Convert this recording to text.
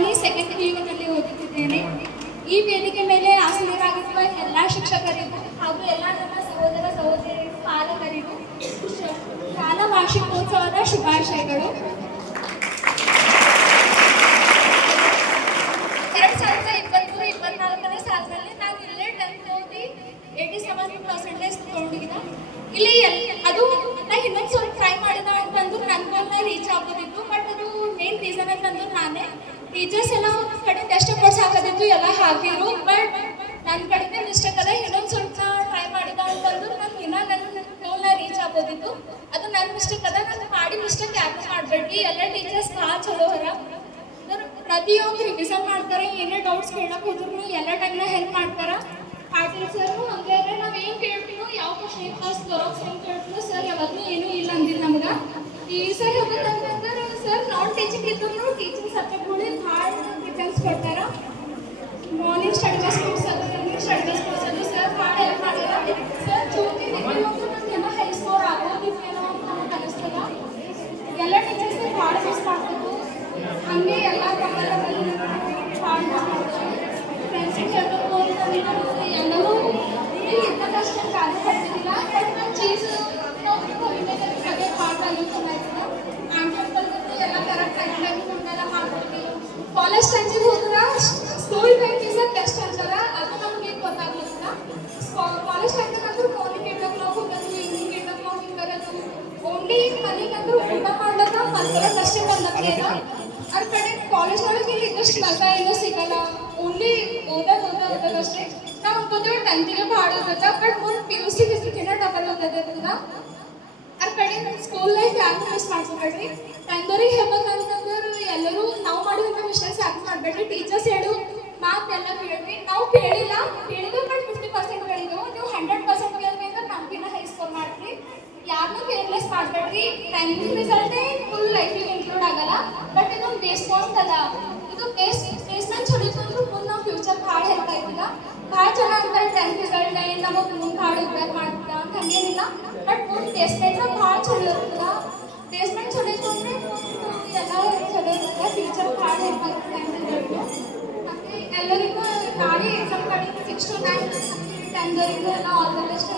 Colony second ಪಿಯುನಲ್ಲಿ ಓದುತ್ತಿದ್ದೇನೆ. ಈ ವೇದಿಕೆ ಮೇಲೆ ಆಸೀನರಾಗಿರುವ ಎಲ್ಲ ಶಿಕ್ಷಕರಿಗೂ ಹಾಗೂ ಎಲ್ಲ ನನ್ನ ಸಹೋದರ ಸಹೋದರಿಯರು ಪಾಲಕರಿಗೂ ಶಾಲಾ ವಾರ್ಷಿಕೋತ್ಸವದ ಶುಭಾಶಯಗಳು. 2023-24ನೇ ಸಾಲಿನಲ್ಲಿ ನಾನು ಇಲ್ಲೇ 10th ಓದಿ 87% ತಗೊಂಡಿದ್ದೆ. ಇಲ್ಲಿ ಅದು ನಾ ಇನ್ನೊಂದು ಸ್ವಲ್ಪ ಟ್ರೈ ಮಾಡಿದ ಅಂತಂದು ನನ್ನ ಗೋಲ್ನ ರೀಚ್ ಆಗೋದಿತ್ತು. ಬಟ್ ಅದು ಮೇನ್ ರೀಸನ್ ಅಂತಂದು ನಾನೇ ಟೀಚರ್ಸ್ ಎಲ್ಲ ಕಡೆ ಟೆಸ್ಟ್ ಎಫರ್ಟ್ಸ್ ಹಾಕೋದಿತ್ತು, ಎಲ್ಲ ಹಾಕಿರು. ಬಟ್ ನನ್ನ ಕಡೆಯಿಂದ ಮಿಸ್ಟೇಕ್ ಅದ. ಇನ್ನೊಂದು ಸ್ವಲ್ಪ ಟ್ರೈ ಮಾಡಿದ ಅಂತಂದು ನಾನು ಇನ್ನೂ ನನ್ನ ಗೋಲ್ನ ರೀಚ್ ಆಗೋದಿತ್ತು. ಅದು ನನ್ನ ಮಿಸ್ಟೇಕ್ ಅದ. ನಾನು ಮಾಡಿ ಮಿಸ್ಟೇಕ್ ಯಾಕೆ ಮಾಡಬೇಡ್ರಿ. ಎಲ್ಲ ಟೀಚರ್ಸ್ ಭಾಳ ಚಲೋ ಹೊರ ಪ್ರತಿಯೊಂದು ರಿವಿಷನ್ ಮಾಡ್ತಾರೆ. ಏನೇ ಡೌಟ್ಸ್ ಕೇಳಕ್ಕೆ ಹೋದ್ರು ಎಲ್ಲ ಟೈಮ್ನ ಹೆಲ್ಪ್ ಮಾಡ್ತಾರೆ. ಪಾಟೀಲ್ ಸರ್ ಹಂಗೆ ನಾವು ಏನು ಕೇಳ್ತೀವೋ ಯಾವ ಕ್ವಶನ್ ಫಸ್ಟ್ ಬರೋಕ್ಸ್ ಏನು ಕೇಳ್ತೀವೋ ಸರ್ ಯಾವತ್ತೂ ಏನೂ ಇಲ್ಲ ಅಂದಿಲ್ಲ ನಮ್ಗೆ. ಈ ಸರ್ ಹೇಳ್ಬೇಕಂತಂದ್ರೆ ಸರ್ ನಾನ್ ಟೀಚಿಂಗ್ ಇದ್ರು ಟೀಚಿಂಗ್ ಸಬ್ಜೆಕ್ಟ್ಗಳಿಗೆ ಭಾಳ ಪ್ರಿಫರೆನ್ಸ್ ಕೊಡ್ತಾರೆ. ಮಾರ್ನಿಂಗ್ ಸ್ಟಡಿ ಕ್ಲಾಸ್ ಕೊಡ್ಸೋದು, ಈವ್ನಿಂಗ್ ಸ್ಟಡಿ ಕ್ಲಾಸ್ ಕೊಡ್ಸೋದು ಸರ್ ಭಾಳ ಹೆಲ್ಪ್ ಮಾಡ್ಯಾರ. ಸರ್ ಜೊತೆ ನಮಗೆಲ್ಲ ಹೈ ಸ್ಕೋರ್ ಆಗೋದಿತ್ತೇನೋ ಅಂತ ನಮ್ಗೆ ಅನಿಸ್ತದ. ಎಲ್ಲ ಟೀಚರ್ಸ್ ಭಾಳ ಮಿಸ್ ಮಾಡ್ಬೋದು. ಹಂಗೆ ಎಲ್ಲ ಕಮ್ಮಲ್ಲಿ ಭಾಳ ಮಿಸ್ ಮಾಡ್ತಾರೆ. ಫ್ರೆಂಡ್ಸಿಗೆ ಹೇಳಬೇಕು ಅಂತಂದ್ರೆ ಎಲ್ಲರೂ ಇದ್ದದಷ್ಟು ಕಾರ್ಯ ಪಡ್ತಿದ್ದಿಲ್ಲ. ಬಟ್ ನಮ್ಮ ಚೀಸ್ ಬಗ್ಗೆ ಭಾಳ ಆಲೋಚನೆ ಆಯ್ತದ. ಆಂಟಿ ಎಲ್ಲ ಕರೆಕ್ಟ್ ಟೈಮ್ ಮುಂದೆಲ್ಲ ಮಾಡ್ಕೊಡ್ತೀವಿ. ಕಾಲೇಜ್ ಟೈಮಿಗೆ ಹೋದ್ರೆ ಸ್ಕೂಲ್ ಟೈಮ್ ಈಸ್ ಬೆಸ್ಟ್ ಅಂತಾರ. ಅದು ನಮಗೆ ಗೊತ್ತಾಗ್ಲಿಲ್ಲ. ಕಾಲೇಜ್ ಟೈಮ್ನಾಗಂದ್ರೂ ಮಾರ್ನಿಂಗ್ 8 o'clock ಹೋಗೋದು, ಈವ್ನಿಂಗ್ 8 o'clock ಬರೋದು. ಓನ್ಲಿ ಮನೆಗಂದ್ರೂ ಊಟ ಮಾಡ್ಲಕ್ಕ ಮಲ್ಕೊಳ್ಳೋದಷ್ಟೇ ಬಂದಕ್ಕೆ ಅದ. ಅದ್ರ ಕಡೆ ಕಾಲೇಜ್ ಒಳಗೆ ಇದ್ದಷ್ಟು ಮಜಾ ಏನೂ ಸಿಗಲ್ಲ. ಓನ್ಲಿ ಓದೋದಷ್ಟೇ. ನಾವು ಅನ್ಕೋತೀವಿ 10th ಭಾಳ ಓದತ್ತ. ಬಟ್ ಮುಂದೆ PUC ವಿಸಿಟಿನ ಡಬಲ್ ಓದೋದಿರ್ತದ. ಅದ್ರ ಕಡೆ ಸ್ಕೂಲ್ ಲೈಫ್ ಯಾರು ಮಿಸ್ ಮಾಡ್ಕೊಬೇಡ್ರಿ. 10th ಹೇಳ್ಬೇಕಂತಂದ್ರೆ ಎಲ್ಲರೂ ನಾವು ಮಾಡಿದಂಥ ಮಿಸ್ಟೇಕ್ಸ್ ಯಾಕೆ ಮಾಡಬೇಡ್ರಿ. ಟೀಚರ್ಸ್ ಹೇಳು ಮಾತು ಎಲ್ಲ ಕೇಳ್ರಿ. ನಾವು ಕೇಳಿದ್ರು ಬಟ್ 50% ಕೇಳಿದೆವು. ನೀವು 100% ಕೇಳ್ರಿ ಅಂದ್ರೆ ನಮ್ಗಿನ್ನ ಹೈ ಸ್ಕೋರ್ ಮಾಡ್ರಿ. ಯಾರನ್ನೂ ಕೇರ್ಲೆಸ್ ಮಾಡಬೇಡ್ರಿ. 10th ರಿಸಲ್ಟೇ ಫುಲ್ ಲೈಫಿಗೆ ಇನ್ಕ್ಲೂಡ್ ಆಗಲ್ಲ. ಬಟ್ ಇದು ಬೇಸ್ ಪಾಯಿಂಟ್ ಅದ. ಇದು ಬೇಸ್ಮೆಂಟ್ ಚೊಲಿತಂದ್ರೂ ಮುಂದೆ ನಾವು ಫ್ಯೂಚರ್ ಭಾಳ ಹೆಲ್ಪ್ ಆಯ್ತದ. ಭಾಳ ಜನ ಅಂತಾರೆ 10th ರಿಸಲ್ಟ್ ನಮಗೆ ಮುಂದೆ ಭಾಳ ಉಪಯೋಗ ಮಾಡ್ತದ ಅಂತ. ಹಂಗೇನಿಲ್ಲ. ಬಟ್ ಮುಂದೆ ಬೇಸ್ಮೆಂಟ್ನ ಭಾಳ ಚಲೋ ಇರ್ತದ. ಬೇಸ್ಮೆಂಟ್ ಚೊಲಿತು ಅಂದರೆ ಎಲ್ಲ ಚಲೋ ಇರ್ತದೆ. ಫ್ಯೂಚರ್ ಭಾಳ ಹೆಲ್ಪ್ ಆಗುತ್ತೆ 10th ರಿಸಲ್ಟು. ಮತ್ತು ಎಲ್ಲರಿಗೂ ನಾಳೆ ಎಕ್ಸಾಮ್ ಕಡೆ 6 to 9 10th ಎಲ್ಲ ಆಲ್ ದ ಬೆಸ್ಟ್.